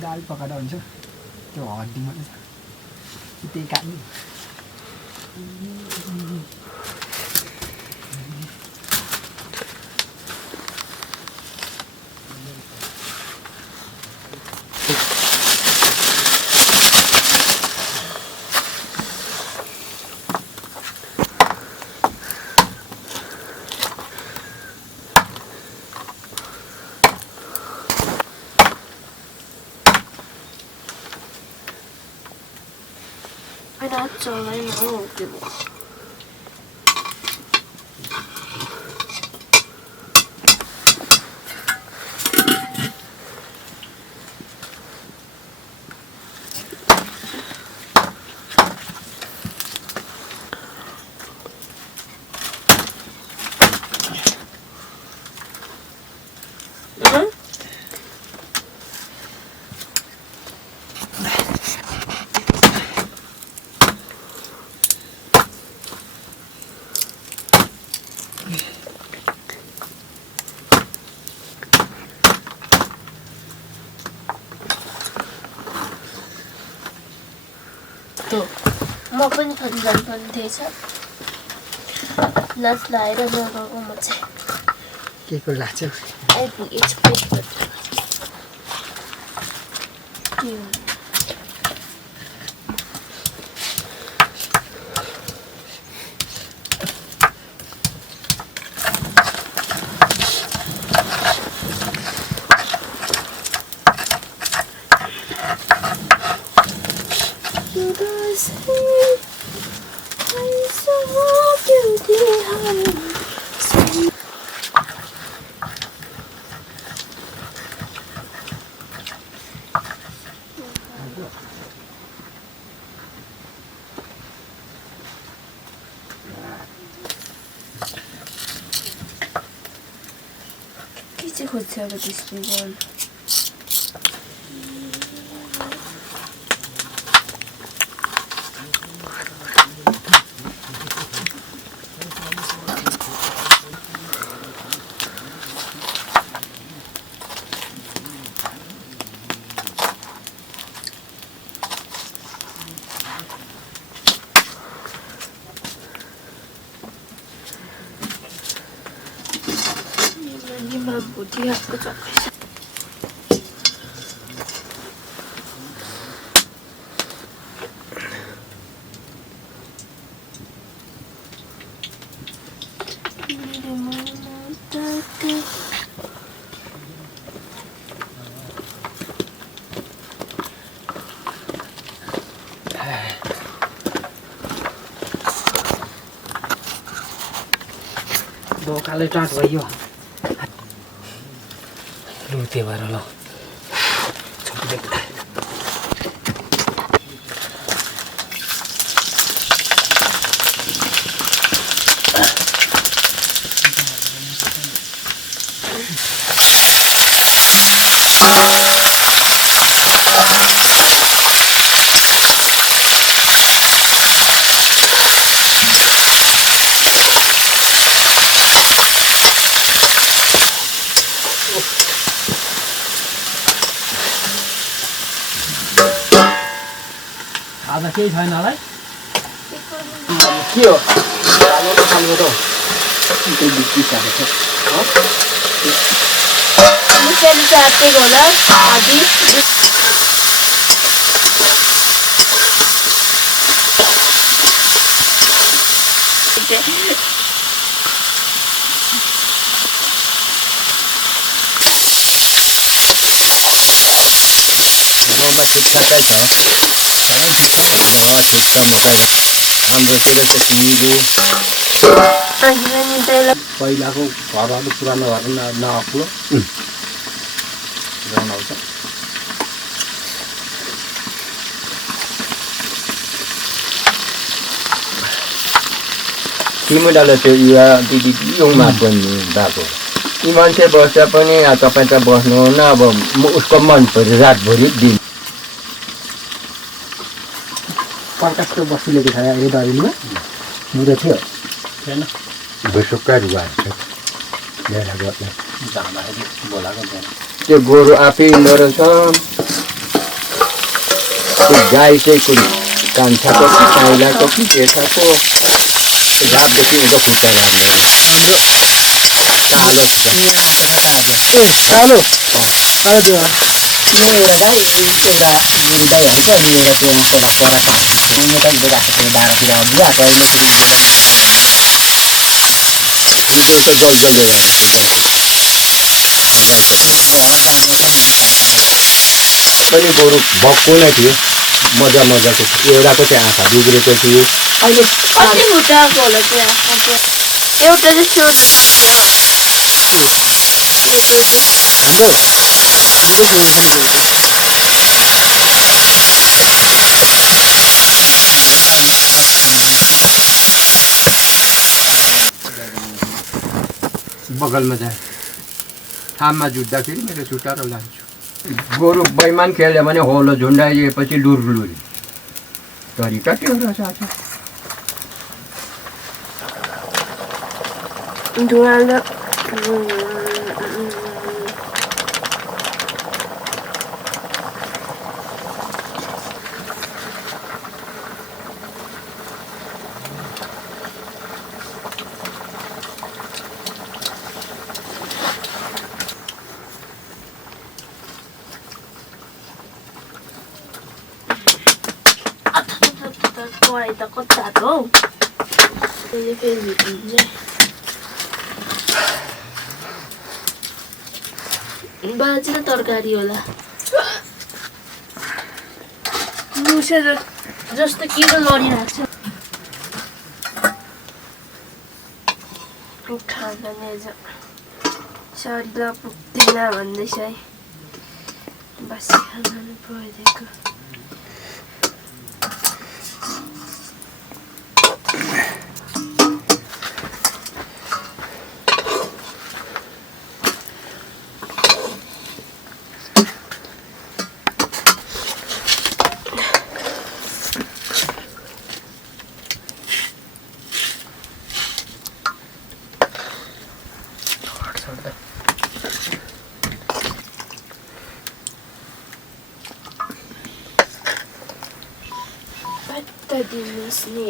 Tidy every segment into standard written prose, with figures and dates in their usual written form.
दाल पकाएर हुन्छ त्यो हड्डी मात्रै छ त्यही काट्नु म पनि भन्दैछ लास लाएर नगएको म चाहिँ के को लाग्छ आइपुगेछ पेटबाट के हो खोज्छ अब त्यसले जान बुद्धिहरुको चक्कै छ बोकाले टाट भयो लुते भएर ल केही छैन होला है के हो खानु त खानु त त्यो बिक्री सारेको मिसाइले चाटेको होला आदि गाउँमा ठिकठाकै छ ठिक छ मकै हाम्रोतिर त सिङ्गो पहिलाको घरहरू पुरानो घरहरू नअग्लो आउँछ तिमीलाई त्यो युवा दिदी युङमा पनि भएको यी मान्छे बस्छ पनि तपाईँ त बस्नुहुन्न अब उसको मन पऱ्यो रातभरि दिन प्रकाशको बस्ती लिएको छ यो दार्जिलिङमा मुरो थियो छैन बेसुक्का रुवा लिएर गयो जाँदाखेरि बोलाएको थिएन त्यो गोरु आफै हिँड्दो रहेछ त्यो गाई चाहिँ कुरो कान्छाको कि साइलाको कि जेठाको रातदेखि उँधो खुट्टा लाग्ने हाम्रो कालो कालो त्यो एउटा गाई एउटा मेरो गाई हुन्छ अनि एउटा त्यो एउटा परा नेपाली गएको थियो बाह्रतिर बिहाको अहिले त्यो त जग्दै पनि गोरु भक्कु नै थियो मजाको एउटाको चाहिँ आँखा बिग्रेको थियो अहिले कति खुट्टाको होला त्यो आँखा चाहिँ एउटा चाहिँ हाम्रो बगलमा जाए थाममा जुत्दाखेरि मेरो छुट्टाएर लान्छु गोरु बैमान खेल्यो भने होलो झुन्डाइएपछि लुरलुरी तरिका त्यो रहेछ धुवाले कराई त कता हो त्यसले फेरि भेटिन्छ बाजी र तरकारी होला मुसे जस्तो किरो लडिरहेको छ खाना नि आज शरीरलाई पुग्दैन भन्दैछ है बासी खाना परिदिएको दिनुहोस् नि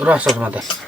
रसमा त